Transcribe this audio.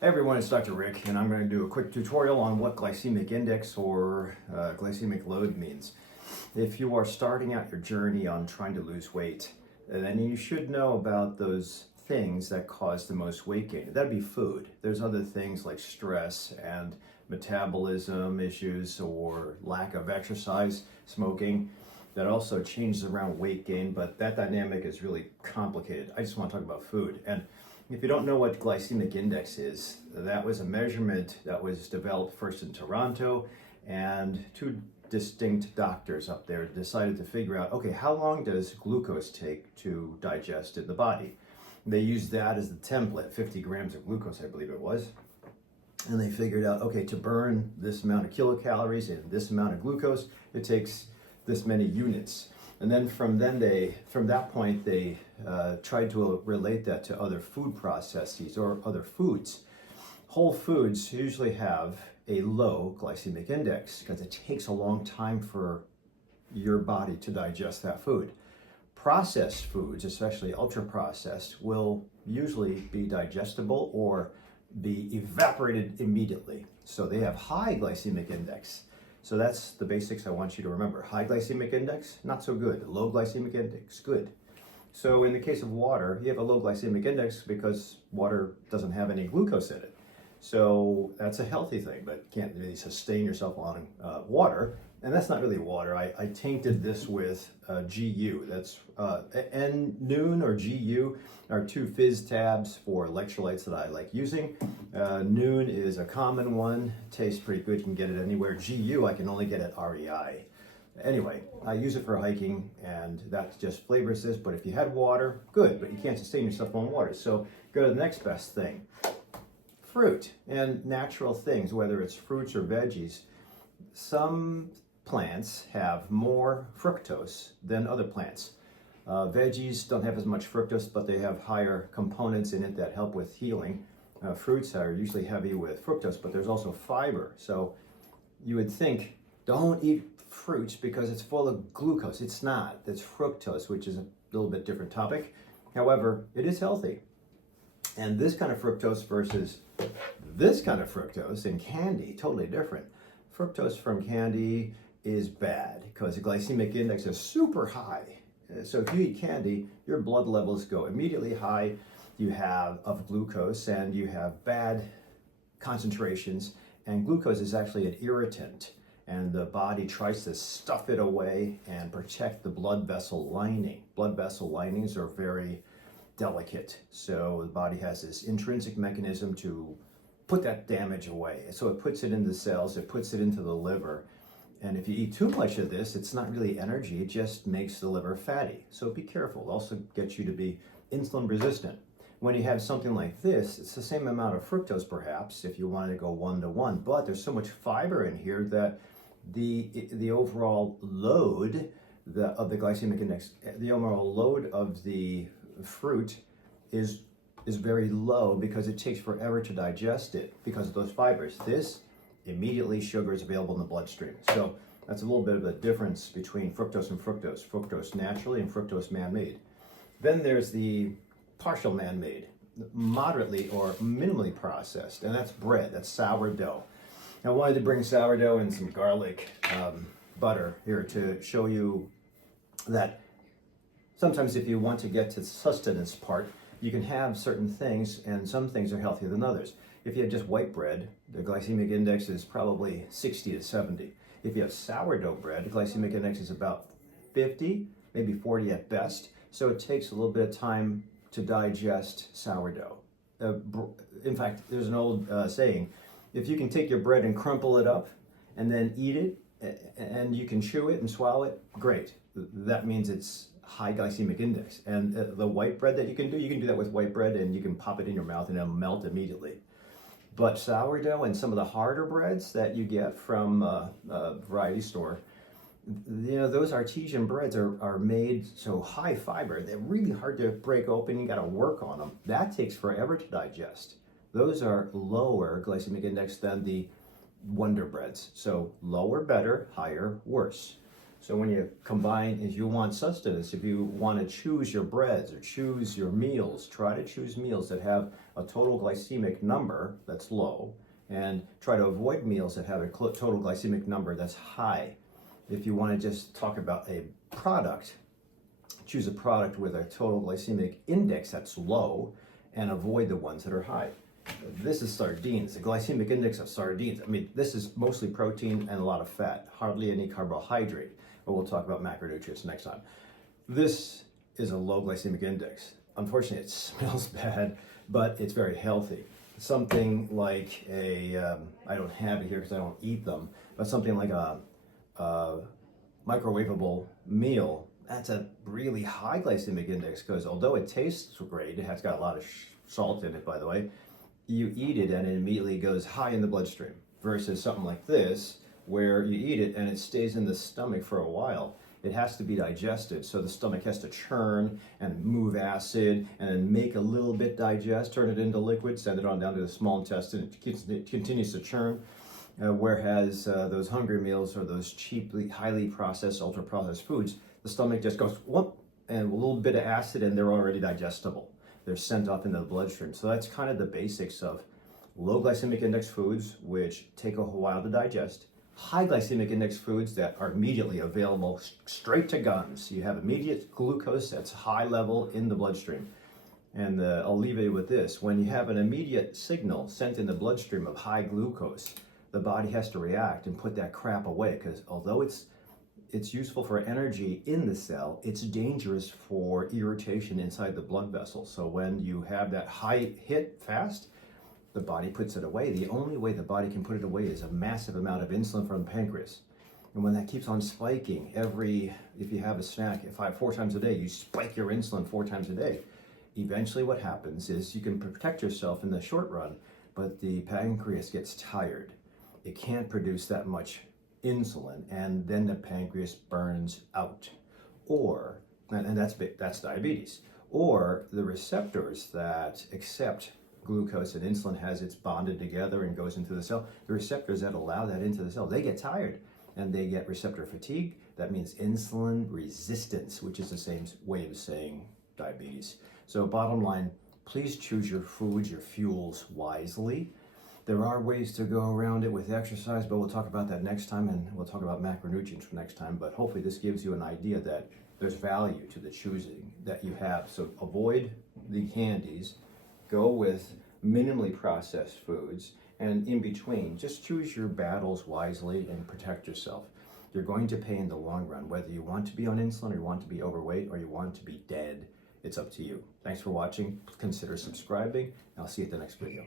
Hey everyone, it's Dr. Rick, and I'm going to do a quick tutorial on what glycemic index or glycemic load means. If you are starting out your journey on trying to lose weight, then you should know about those things that cause the most weight gain. That'd be food. There's other things like stress and metabolism issues or lack of exercise, smoking, that also changes around weight gain, but that dynamic is really complicated. I just want to talk about food. And if you don't know what glycemic index is, that was a measurement that was developed first in Toronto, and two distinct doctors up there decided to figure out, okay, how long does glucose take to digest in the body? They used that as the template, 50 grams of glucose, I believe it was. And they figured out, okay, to burn this amount of kilocalories and this amount of glucose, it takes this many units. And then from that point, they tried to relate that to other food processes or other foods. Whole foods usually have a low glycemic index because it takes a long time for your body to digest that food. Processed foods, especially ultra processed, will usually be digestible or be evaporated immediately. So they have high glycemic index. So that's the basics I want you to remember. High glycemic index, not so good. Low glycemic index, good. So in the case of water, you have a low glycemic index because water doesn't have any glucose in it. So that's a healthy thing, but you can't really sustain yourself on water. And that's not really water. I tainted this with GU. That's Noon or GU are two fizz tabs for electrolytes that I like using. Noon is a common one. Tastes pretty good. You can get it anywhere. GU I can only get at REI. Anyway, I use it for hiking, and that just flavors this. But if you had water, good. But you can't sustain yourself on water. So go to the next best thing. Fruit and natural things, whether it's fruits or veggies. Some plants have more fructose than other plants. Veggies don't have as much fructose, but they have higher components in it that help with healing. Fruits are usually heavy with fructose, but there's also fiber. So you would think, don't eat fruits because it's full of glucose. It's not. It's fructose, which is a little bit different topic. However, it is healthy. And this kind of fructose versus this kind of fructose in candy, totally different. Fructose from candy is bad because the glycemic index is super high. So if you eat candy, your blood levels go immediately high. You have of glucose and you have bad concentrations. And glucose is actually an irritant. And the body tries to stuff it away and protect the blood vessel lining. Blood vessel linings are very delicate. So the body has this intrinsic mechanism to put that damage away. So it puts it into cells, it puts it into the liver. And if you eat too much of this, it's not really energy, it just makes the liver fatty. So be careful. It also gets you to be insulin resistant. When you have something like this, it's the same amount of fructose perhaps if you wanted to go 1-to-1, but there's so much fiber in here that the overall load of the glycemic index, the overall load of the fruit is very low because it takes forever to digest it because of those fibers. This immediately sugar is available in the bloodstream. So that's a little bit of a difference between fructose and fructose. Fructose naturally and fructose man-made. Then there's the partial man-made, moderately or minimally processed, and that's bread, that's sourdough. I wanted to bring sourdough and some garlic butter here to show you that sometimes if you want to get to the sustenance part, you can have certain things, and some things are healthier than others. If you have just white bread, the glycemic index is probably 60 to 70. If you have sourdough bread, the glycemic index is about 50, maybe 40 at best. So it takes a little bit of time to digest sourdough. In fact, there's an old saying, if you can take your bread and crumple it up and then eat it, and you can chew it and swallow it, great. That means it's high glycemic index. And the white bread that you can do that with white bread, and you can pop it in your mouth and it'll melt immediately. But sourdough and some of the harder breads that you get from a variety store, those artesian breads are made so high fiber, they're really hard to break open. You got to work on them. That takes forever to digest. Those are lower glycemic index than the Wonder Breads. So lower, better, higher, worse. So when you combine, if you want sustenance, if you want to choose your breads or choose your meals, try to choose meals that have a total glycemic number that's low, and try to avoid meals that have a total glycemic number that's high. If you want to just talk about a product, choose a product with a total glycemic index that's low and avoid the ones that are high. This is sardines, the glycemic index of sardines. I mean, this is mostly protein and a lot of fat, hardly any carbohydrate. But we'll talk about macronutrients next time. This is a low glycemic index. Unfortunately, it smells bad, but it's very healthy. Something like I don't have it here because I don't eat them, but something like a microwavable meal, that's a really high glycemic index, because although it tastes great, it has got a lot of salt in it, by the way, you eat it and it immediately goes high in the bloodstream, versus something like this, where you eat it and it stays in the stomach for a while. It has to be digested, so the stomach has to churn and move acid and then make a little bit digest, turn it into liquid, send it on down to the small intestine. It continues to churn. Whereas those hungry meals or those cheaply, highly processed, ultra-processed foods, the stomach just goes whoop, and a little bit of acid and they're already digestible. They're sent off into the bloodstream. So that's kind of the basics of low glycemic index foods, which take a while to digest. High glycemic index foods that are immediately available, straight to guns. You have immediate glucose that's high level in the bloodstream. And I'll leave you with this. When you have an immediate signal sent in the bloodstream of high glucose, the body has to react and put that crap away, because although it's useful for energy in the cell, it's dangerous for irritation inside the blood vessels. So when you have that high hit fast, the body puts it away. The only way the body can put it away is a massive amount of insulin from the pancreas. And when that keeps on spiking if you have a snack 4 times a day, you spike your insulin 4 times a day. Eventually what happens is you can protect yourself in the short run, but the pancreas gets tired. It can't produce that much insulin, and then the pancreas burns out. And that's diabetes. Or the receptors that accept glucose and insulin has it's bonded together and goes into the cell. The receptors that allow that into the cell, they get tired and they get receptor fatigue. That means insulin resistance, which is the same way of saying diabetes. So bottom line, please choose your foods, your fuels wisely. There are ways to go around it with exercise, but we'll talk about that next time, and we'll talk about macronutrients for next time. But hopefully this gives you an idea that there's value to the choosing that you have. So avoid the candies, go with minimally processed foods, and in between, just choose your battles wisely and protect yourself. You're going to pay in the long run, whether you want to be on insulin or you want to be overweight or you want to be dead. It's up to you. Thanks for watching. Consider subscribing, and I'll see you at the next video.